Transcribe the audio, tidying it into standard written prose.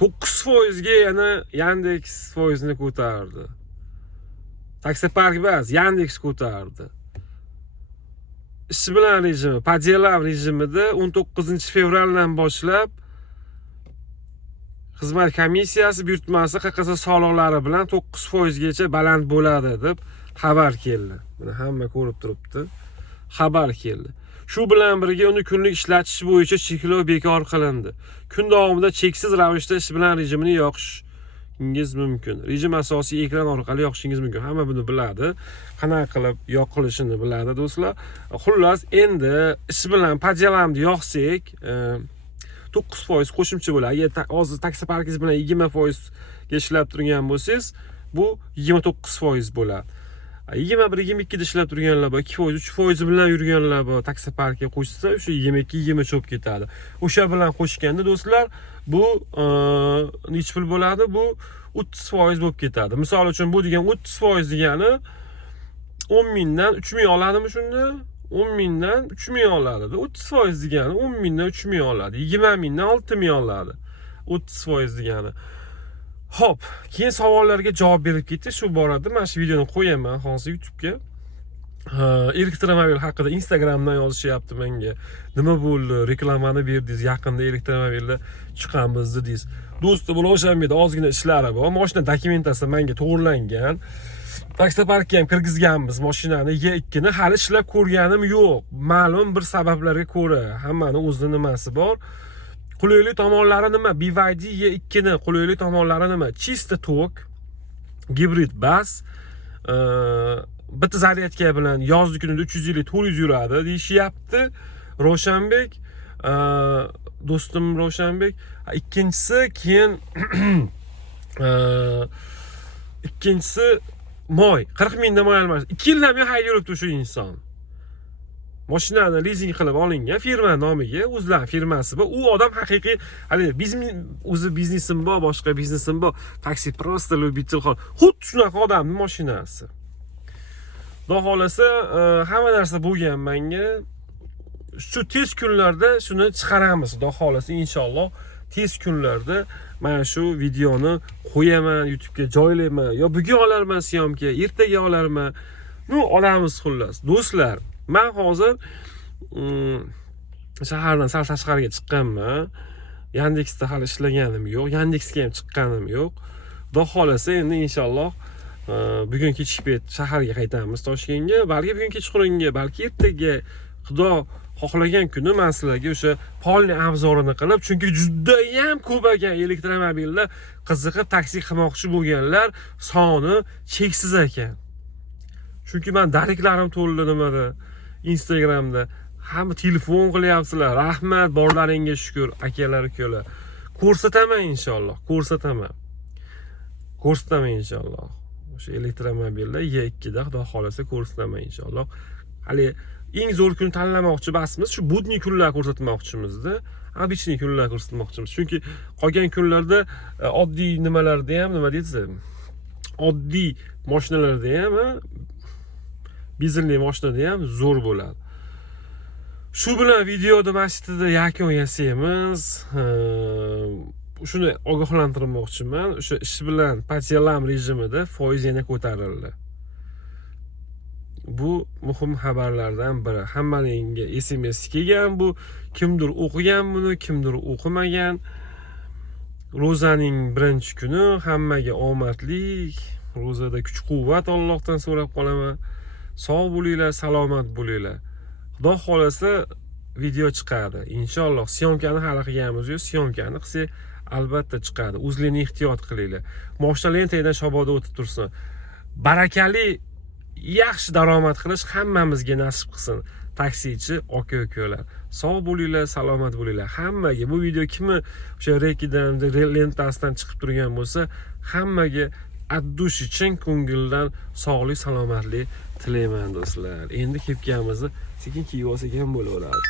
9% ga yana Yandex foizini ko'tardi. Taksi park emas, Yandex ko'tardi. Ish bilan rejimi, podelam rejimida 19-fevraldan boshlab xizmat komissiyasi buyurtmasi QQS soliqlari bilan 9% gacha baland bo'ladi deb xabar keldi. Buni hamma ko'rib turibdi. Xabar keldi. Shu bilan birga uni kunlik ishlatish bo'yicha cheklov bekor qilindi. Kun davomida cheksiz ravishda ish bilan rejimini yoqishingiz mumkin. Rejim asosiy ekran orqali yoqishingiz mumkin. Hamma buni biladi. Qanaqa qilib yoqilishini biladi do'stlar. Xullas, endi ish bilan podelamni yoqsak, 9% qo'shimcha bo'ladi. Agar hozir taksi parkingiz bilan 20% ga ishlab turgan bo'lsangiz, bu 29% bo'ladi. 21-22 da ishlab turganlar bor, 2%, 3% bilan yurganlar bor. Taksi parkiga qo'shsa, o'sha 22-20 cho'p ketadi. O'sha bilan qo'shganda do'stlar, bu necha pul bo'ladi? Bu 30% bo'lib ketadi. Misol uchun bu degan 30% degani 10 mingdan 3 ming oladimi shunda? 10 mingdan 3 ming oladi. 30% degani 10 mingdan 3 ming oladi. 20 mingdan 6 ming oladi. 30% degani. Hop, keyin savollarga javob berib ketdi. Shu borada mana shu videoni qo'yaman hozir YouTube'ga. Elektromobil haqida Instagramdan yozishyapti menga. Nima bo'ldi? Reklamani berdingiz, yaqinda elektromobilda chiqamiz dedingiz. Do'stim, o'shanbeda ozgina ishlari bor. Mashina dokumentasi menga to'g'rilangan. Taksi parkga ham kirgizganmiz mashinani E2 ni, hali ishlab ko'rganim yo'q. Ma'lum bir sabablarga ko'ra, hammani o'zining nimasi bor. Qulaylik tomonlari nima? BYD E2 ni qulaylik tomonlari nima? Chista tok, gibrid bas, bitta zaryadka bilan yozgi kunida 350-400 yuradi deyishyapti. Roshanbek, do'stim Roshanbek. Ikkinchisi keyin ikkinchisi moy, 40 mingdan moy almash. 2 yildan beri haydab yuribdi shu inson. Mashinani lizing qilib olingan, firma nomiga, o'zlari firmasi bor. U odam haqiqiy, hali o'zi biznesim bor, boshqa biznesim bor. Taksi просто любитель xol. Xuddi shunaqa odamning mashinasi. Xudo xolasa, hamma narsa bo'lgan menga. Shu tez kunlarda shuni chiqaramiz. Xudo xolasa, inshaalloh tez kunlarda mana shu videoni qo'yaman, YouTube'ga joylayman. Yo bugun olarman syomka, ertaga olarman. Nu olamiz xullas. Do'stlar, men hozir shahardan sal tashqariga chiqqanman. Yandexda hali ishlaganim yo'q, Yandexga ham chiqqanim yo'q. Xudo xolasa, endi inshaalloh bugun kechki shaharga qaytamiz Toshkentga, balki bugun kechqurunga, balki ertaga, Xudo xohlagan kuni men sizlarga o'sha polni obzorini qilib, chunki juda ham ko'p ekan elektromobillar qiziqib taksi qilmoqchi bo'lganlar soni cheksiz ekan. Chunki men dariklarim to'ldi nimada, Instagramda. Hamma telefon qilyapsizlar. Rahmat, borlaringga shukr, akalar, ukalar. Ko'rsataman inshaalloh, ko'rsataman inshaalloh. O'sha elektromobillar E2 da Xudo xolasa ko'rsataman inshaalloh. Hali eng zo'r kun tanlamoqchi emasmiz, shu budniy kunlar ko'rsatmoqchimizda, обычный kunlar ko'rsatmoqchimiz. Chunki qolgan kunlarda oddiy nimalarda ham, nima deysiz? Oddiy mashinalarda ham, benzinli mashinada ham zo'r bo'ladi. Shu bilan videoni masjidida yakun yasaymiz. Shuni ogohlantirmoqchiman. O'sha ish bilan podelam rejimida foiz yana ko'tarildi. Bu muhim xabarlardan biri. Hammaning SMS kelgan bu. Kimdir o'qigan buni, kimdir o'qimagan. Ro'zaning birinchi kuni hammaga omadlik. Ro'zada kuch-quvvat Allohdan so'rab qolaman. Sog' bo'linglar, salomat bo'linglar. Xudo xolasa video chiqadi. Inshaalloh syomkani hali qilganimiz yo'q. Syomkani qilsak albatta chiqadi. O'zlaringiz ehtiyot qilinglar. Mashinalar lentadan shaboda o'tib tursin. Barakali yaxshi daromad qilish hammamizga nasib qilsin. Taksichi aka-ukalar. Sog' bo'linglar, salomat bo'linglar. Hammaga bu video kimi o'sha rekidan, lentasidan chiqib turgan bo'lsa, hammaga addushi chin ko'ngildan sog'lik, salomatlik tilayman do'stlar. Endi kepkamizni sekin kiyib olsak ham bo'laveradi.